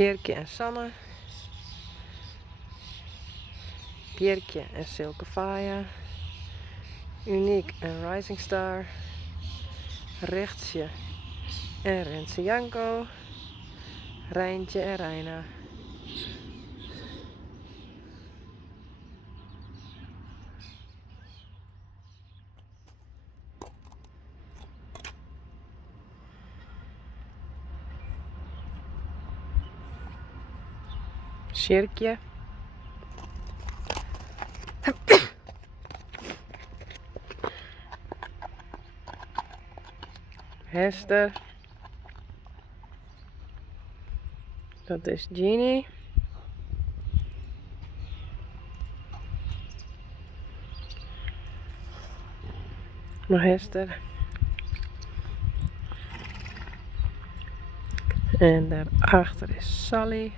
Sjerkje en Sanne. Bjerkje en Silke Faya. Uniek en Rising Star. Rechtsje en Renze Janko. Rijntje en Reina. Sjerkje. Hester. Dat is Jeannie. Nog Hester. En daarachter is Sally.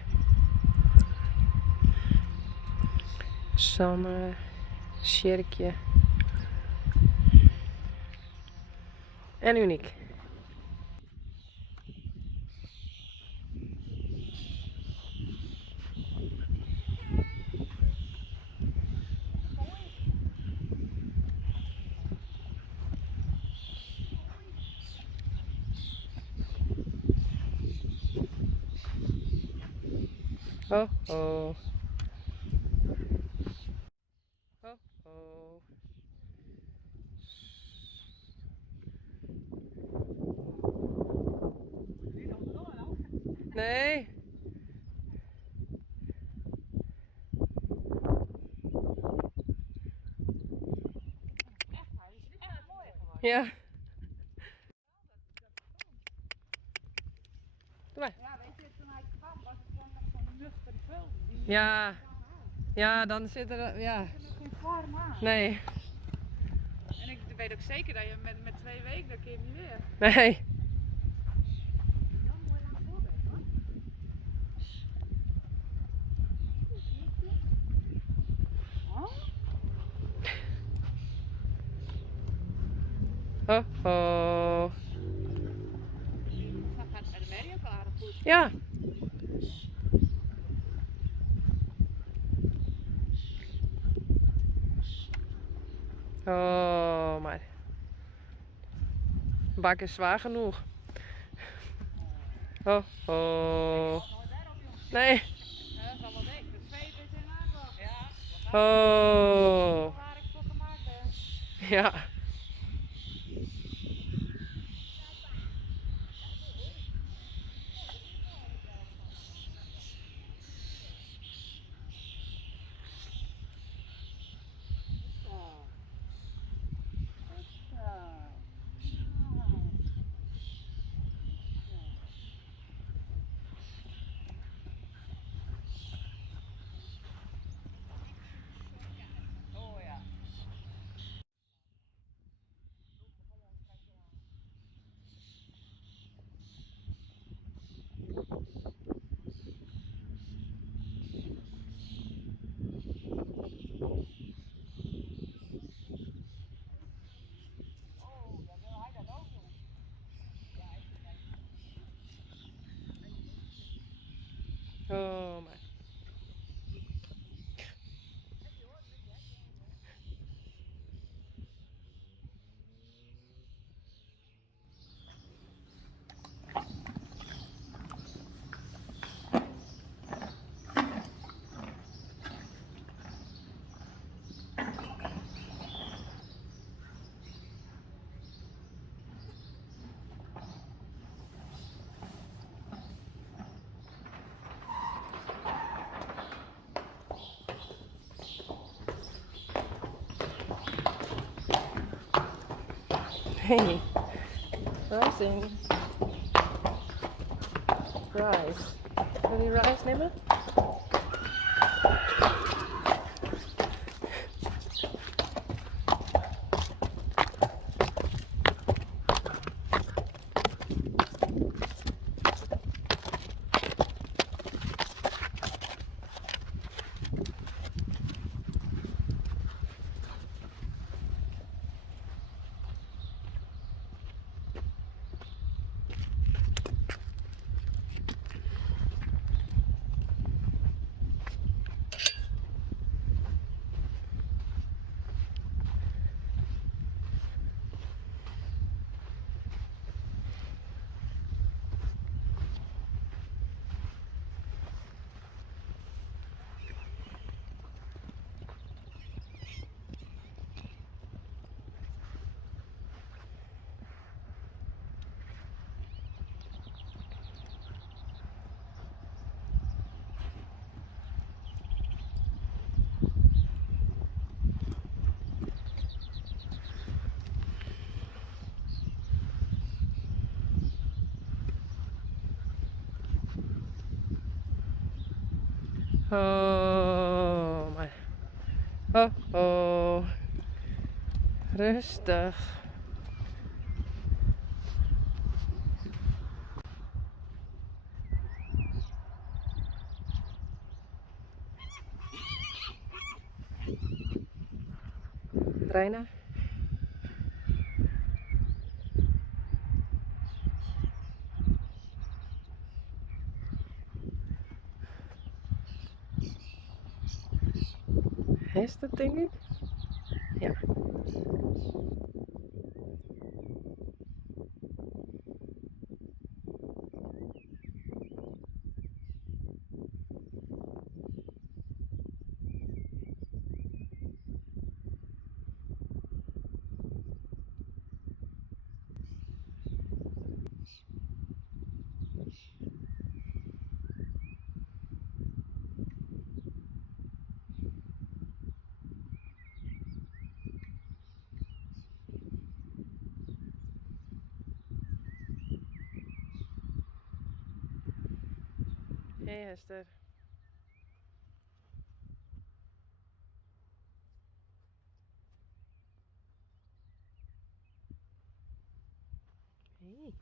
Sanne. Sjerkje. En Uniek. Ho ho. Ho ho. Nee. Ja. Doe maar. Ja, weet je, toen hij kwam was het gewoon nog zo'n nuchter vul. Ja. Ja, dan zit er, ja. Er is geen vorm aan. Nee. En ik weet ook zeker dat je met 2 weken, dat keer niet weer. Nee. Heel mooi lang voorbeeld, hoor. Ho ho. Dat gaat bij de merrie ook al aardig goed. Ja. Oh, maar. De bak is zwaar genoeg. Ho ho. Nee. Ja, dat is al wel dik. De zweep is in aanval. Ja. Ho. Waar ik voor gemaakt ben. Ja. Oh, maar. Hey. Rising. Rice. Wil je rice nemen? Oh, maar. Oh, oh. Rustig. Reina. Is dat denk ik? Ja. Hey Hester. Hey.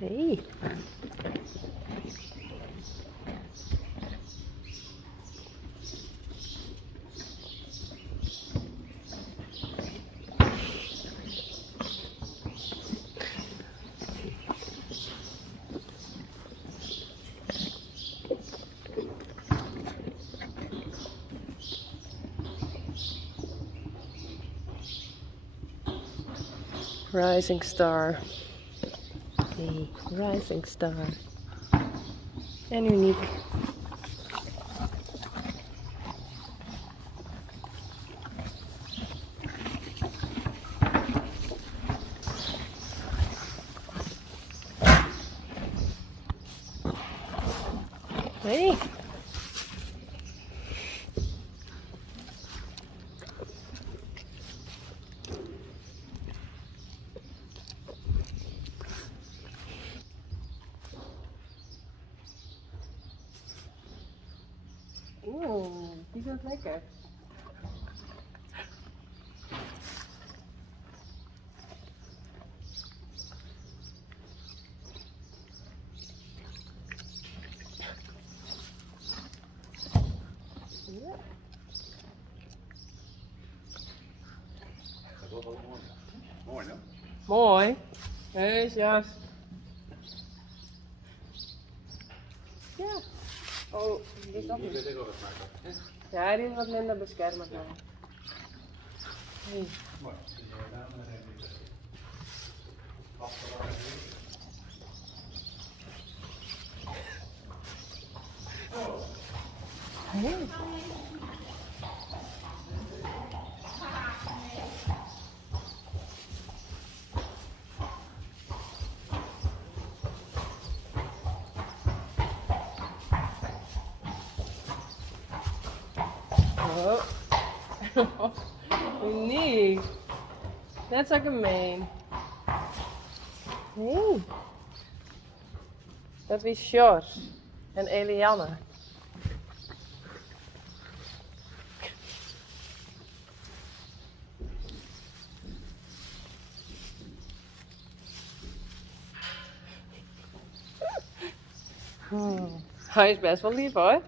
Hey. Rising star. Hey, rising star. En uniek. Hey. Oeh, die zijn lekker. Ja. Dat was wel mooi. Mooi, hè? Mooi. Heus, ja. Ja. Oh, die is dat Die niet. weet ik wel wat maken. Ja, die is wat minder beschermend. Maar. Hey. Mooi. Hey. Oh. Uniek. Net zo gemeen. Nee. Dat is Sjors en Eliane. Hij is best wel lief hoor.